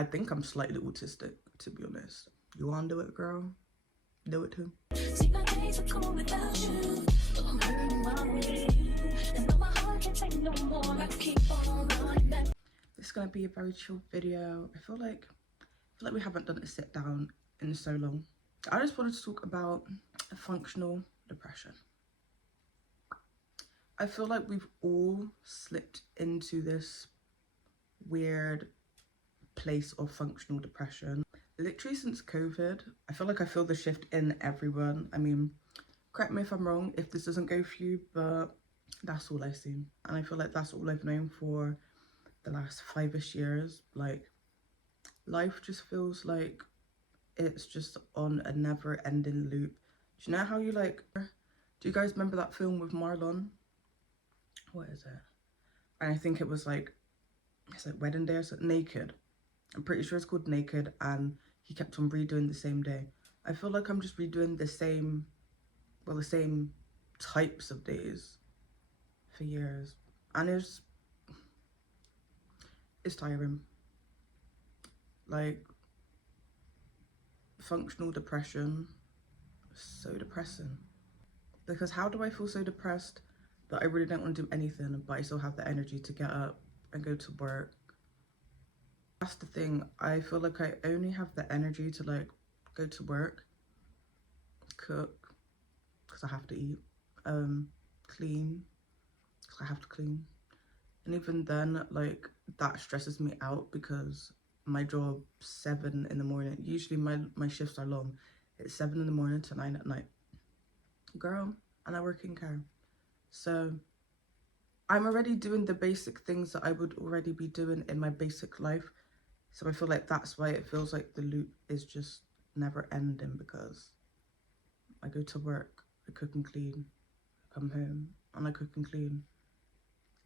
I think I'm slightly autistic, to be honest. You wanna do it, girl? Do it too. See, my days are cold without you. I'm hurting my way. And though my heart can't take no more, I keep on running back. This is gonna be a very chill video. I feel like we haven't done a sit down in so long. I just wanted to talk about functional depression. I feel like we've all slipped into this weird place of functional depression. Literally since COVID, I feel like I feel the shift in everyone. I mean, correct me if I'm wrong if this doesn't go for you, but that's all I've seen. And I feel like that's all I've known for the last 5-ish years. Like, life just feels like it's just on a never-ending loop. Do you know how you like, do you guys remember that film with Marlon? What is it? And I think it was like, it's like Wedding Day or something. Naked. I'm pretty sure it's called Naked, and he kept on redoing the same day. I feel like I'm just redoing the same types of days for years, and it's tiring. Like, functional depression, so depressing. Because how do I feel so depressed that I really don't want to do anything, but I still have the energy to get up and go to work? That's the thing. I feel like I only have the energy to like go to work, cook because I have to eat, clean because I have to clean, and even then, like, that stresses me out because my job 7 in the morning. Usually my shifts are long. It's 7 in the morning to 9 at night, girl, and I work in care, so I'm already doing the basic things that I would already be doing in my basic life. So I feel like that's why it feels like the loop is just never ending, because I go to work, I cook and clean, I come home, and I cook and clean.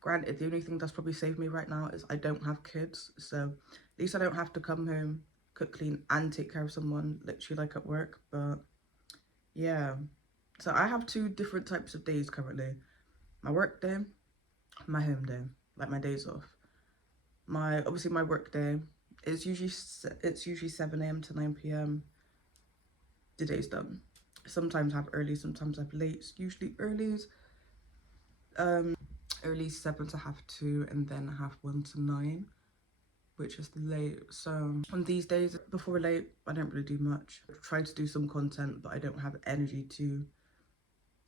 Granted, the only thing that's probably saved me right now is I don't have kids, so at least I don't have to come home, cook, clean, and take care of someone, literally like at work. But yeah, so I have 2 different types of days currently. My work day, my home day, like my days off. Obviously my work day, it's usually 7 a.m. to 9 p.m. The day's done. Sometimes I have early, sometimes I have late. Usually early's early 7 to 2:30, and then 1:30 to 9, which is the late. So on these days before late, I don't really do much. I try to do some content, but I don't have energy to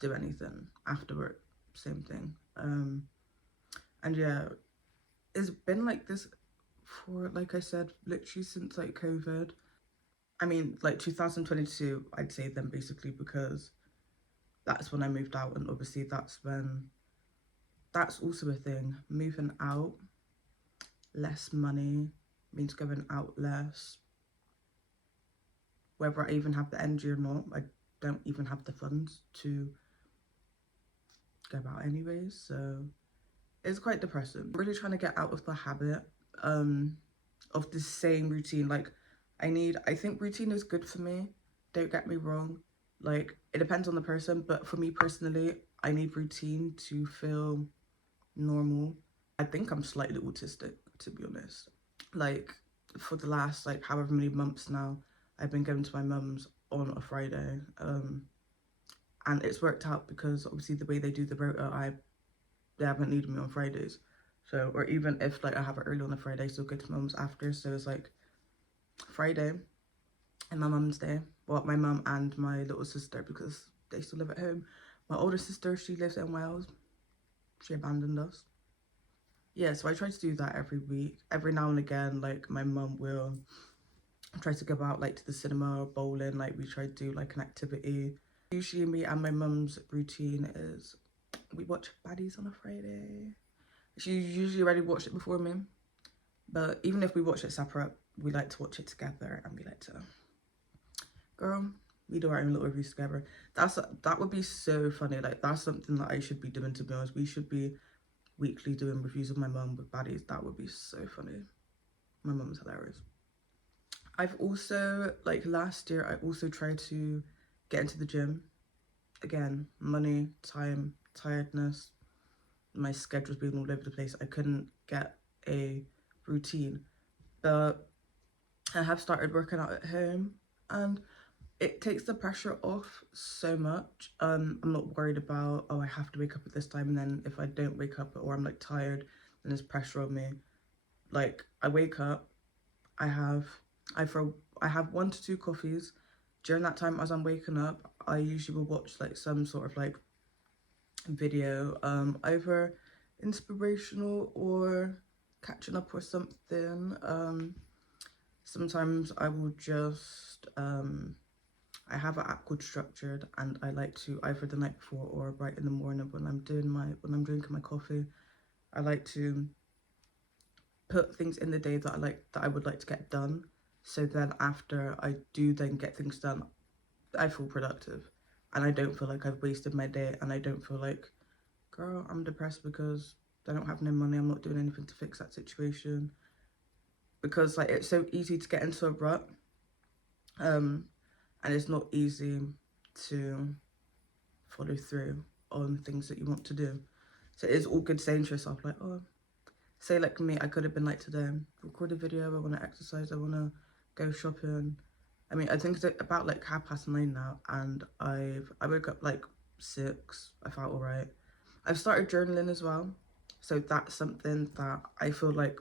do anything. After work, same thing. And yeah, it's been like this for, like I said, literally since like COVID. I mean, like 2022, I'd say then, basically, because that's when I moved out, and obviously that's also a thing. Moving out, less money means going out less. Whether I even have the energy or not, I don't even have the funds to go out anyways, so it's quite depressing. I'm really trying to get out of the habit of the same routine. Like, I think routine is good for me, don't get me wrong. Like, it depends on the person, but for me personally, I need routine to feel normal. I think I'm slightly autistic, to be honest. Like, for the last like however many months now, I've been going to my mum's on a Friday, and it's worked out because obviously the way they do the rota, they haven't needed me on Fridays. So, or even if like I have it early on a Friday, so go to my mum's after. So it's like Friday and my mum's day. Well, my mum and my little sister, because they still live at home. My older sister, she lives in Wales. She abandoned us. Yeah, so I try to do that every week. Every now and again, like, my mum will try to go out like to the cinema or bowling. Like, we try to do like an activity. Usually me and my mum's routine is we watch Baddies on a Friday. She usually already watched it before me, but even if we watch it separate, we like to watch it together, and we like to, girl, we do our own little reviews together. That would be so funny. Like, that's something that I should be doing, to be honest. We should be weekly doing reviews of my mum with Baddies. That would be so funny. My mum's hilarious. I've also, like, last year, I also tried to get into the gym. Again, money, time, tiredness, my schedule's been all over the place. I couldn't get a routine. But I have started working out at home, and it takes the pressure off so much. I'm not worried about, oh, I have to wake up at this time, and then if I don't wake up or I'm like tired, then there's pressure on me. Like, I wake up, I have I have 1 to 2 coffees. During that time as I'm waking up, I usually will watch like some sort of like video, either inspirational or catching up or something. Sometimes I will just I have an app called Structured, and I like to, either the night before or right in the morning when I'm drinking my coffee, I like to put things in the day that I would like to get done, so then after I do then get things done, I feel productive and I don't feel like I've wasted my day, and I don't feel like, girl, I'm depressed because I don't have no money, I'm not doing anything to fix that situation. Because like, it's so easy to get into a rut, and it's not easy to follow through on things that you want to do. So it is all good saying to yourself like, oh, say like me, I could have been like, today, record a video, I want to exercise, I want to go shopping. I mean, I think it's about like 9:30 now, and I woke up like 6. I felt all right. I've started journaling as well, so that's something that I feel like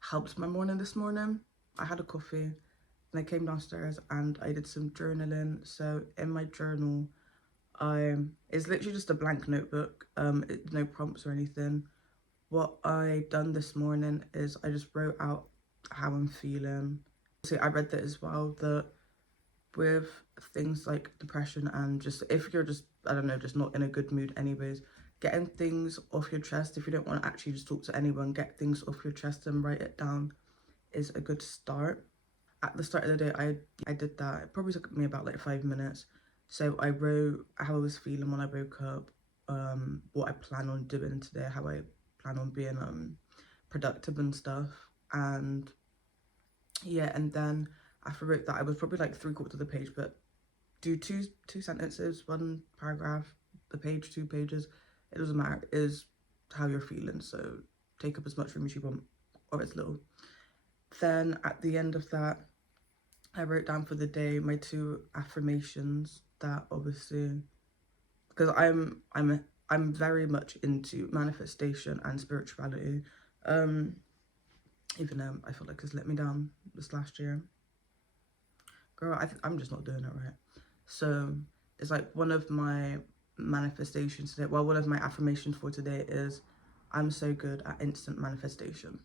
helped my morning this morning. I had a coffee and I came downstairs and I did some journaling. So in my journal, it's literally just a blank notebook, no prompts or anything. What I done this morning is I just wrote out how I'm feeling. See, I read that as well, that with things like depression and just if you're just, I don't know, just not in a good mood anyways, getting things off your chest, if you don't want to actually just talk to anyone, get things off your chest and write it down is a good start. At the start of the day, I did that. It probably took me about like 5 minutes. So I wrote how I was feeling when I woke up, what I plan on doing today, how I plan on being productive and stuff. And yeah, and then after I wrote that, I was probably like 3/4 of the page, but do two sentences, 1 paragraph, a page, 2 pages, it doesn't matter, it is how you're feeling. So take up as much room as you want, or as little. Then at the end of that, I wrote down for the day my 2 affirmations that obviously, because I'm very much into manifestation and spirituality, even though I feel like it's let me down this last year. Girl, I'm just not doing it right. So it's like one of my manifestations today, well, one of my affirmations for today is, I'm so good at instant manifestation.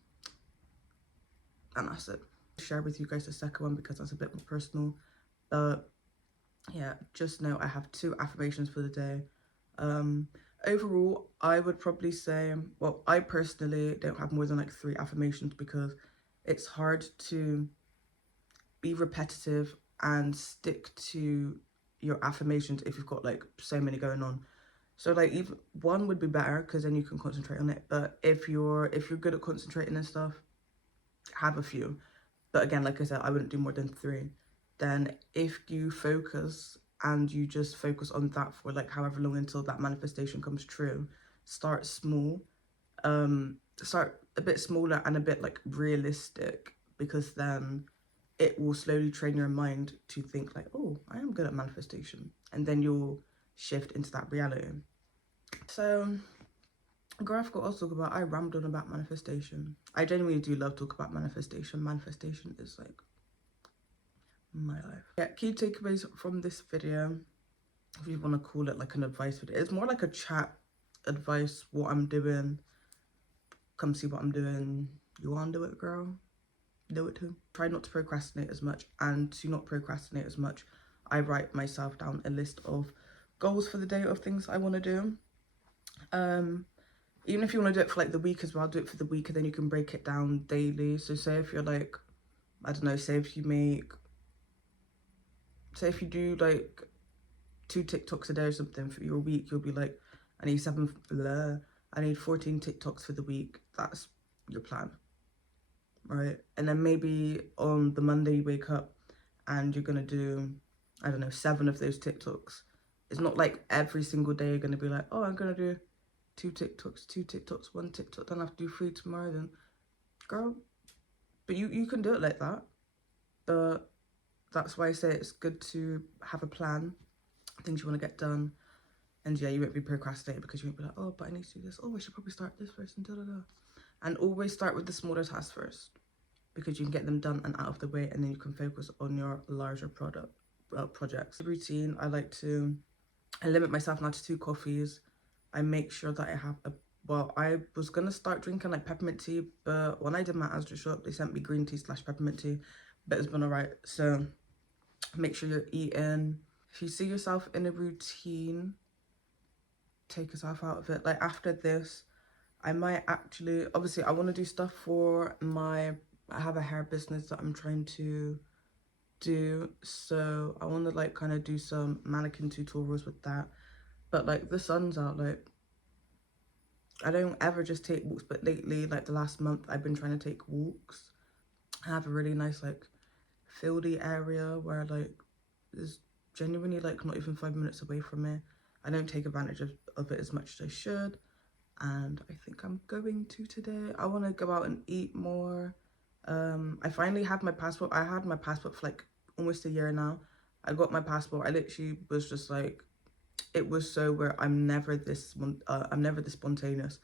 And that's it. Share with you guys the second one because that's a bit more personal. But yeah, just know I have 2 affirmations for the day. Overall, I would probably say, well, I personally don't have more than like 3 affirmations because it's hard to be repetitive and stick to your affirmations if you've got like so many going on. So like, even 1 would be better because then you can concentrate on it. But if you're good at concentrating and stuff, have a few. But again, like I said, I wouldn't do more than 3. Then if you focus and you just focus on that for like however long until that manifestation comes true, start small. Start a bit smaller and a bit like realistic, because then it will slowly train your mind to think like, oh, I am good at manifestation, and then you'll shift into that reality. So girl, I forgot what I was talking about. I rambled on about manifestation. I genuinely do love talk about manifestation. Manifestation is like my life. Yeah, key takeaways from this video, if you want to call it like an advice video, it's more like a chat advice, what I'm doing. Come see what I'm doing. You want to do it, girl? Do it too. Try not to procrastinate as much, and to not procrastinate as much, I write myself down a list of goals for the day of things I want to do. Even if you want to do it for like the week as well, do it for the week, and then you can break it down daily. So say if you're like, I don't know, say if you do like 2 TikToks a day or something for your week, you'll be like, I need 14 TikToks for the week. That's your plan, right? And then maybe on the Monday you wake up and you're gonna do, I don't know, 7 of those TikToks. It's not like every single day you're gonna be like, oh, I'm gonna do 2 TikToks, 1 TikTok, then I have to do 3 tomorrow. Then girl, but you can do it like that. but that's why I say it's good to have a plan, things you want to get done. And yeah, you won't be procrastinating because you won't be like, oh, but I need to do this. Oh, I should probably start this first and da-da-da. And always start with the smaller tasks first because you can get them done and out of the way, and then you can focus on your larger projects. Routine, I limit myself now to 2 coffees. I make sure that I have I was going to start drinking like peppermint tea, but when I did my Asda shop, they sent me green tea / peppermint tea, but it's been alright. So make sure you're eating. If you see yourself in a routine, take yourself out of it. Like after this, I might actually, obviously I want to do stuff for I have a hair business that I'm trying to do, so I want to like kind of do some mannequin tutorials with that. But like the sun's out, like I don't ever just take walks, but lately, like the last month, I've been trying to take walks. I have a really nice like fieldy area where like there's genuinely like not even 5 minutes away from me. I don't take advantage of it as much as I should, and I think I'm going to today. I want to go out and eat more. I finally have my passport. I had my passport for like almost a year now. I got my passport. I literally was just like, it was so where I'm never this spontaneous.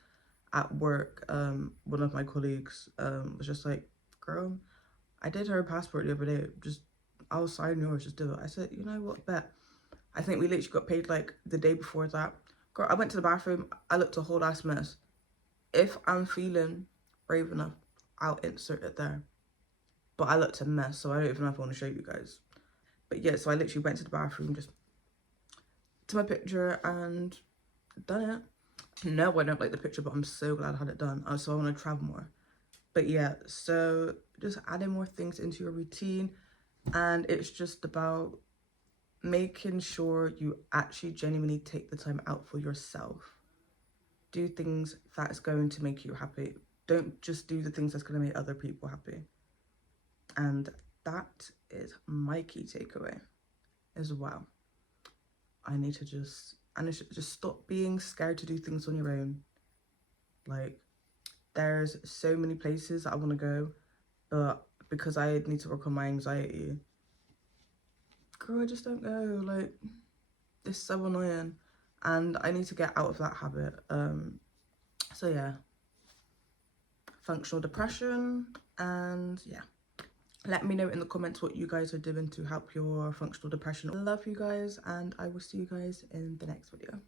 At work, one of my colleagues was just like, girl, I did her passport the other day, just I'll sign yours, just do it. I said, you know what, bet. I think we literally got paid like the day before that. Girl, I went to the bathroom, I looked a whole ass mess. If I'm feeling brave enough, I'll insert it there. But I looked a mess, so I don't even know if I want to show you guys. But yeah, so I literally went to the bathroom, just to my picture and done it. No, I don't like the picture, but I'm so glad I had it done. So I want to travel more. But yeah, so just adding more things into your routine, and it's just about making sure you actually genuinely take the time out for yourself. Do things that's going to make you happy. Don't just do the things that's going to make other people happy. And that is my key takeaway as well. I need to just stop being scared to do things on your own. Like, there's so many places I want to go, but because I need to work on my anxiety, girl, I just don't go. Like, it's so annoying, and I need to get out of that habit. So yeah, functional depression, and yeah, let me know in the comments what you guys are doing to help your functional depression. I love you guys, and I will see you guys in the next video.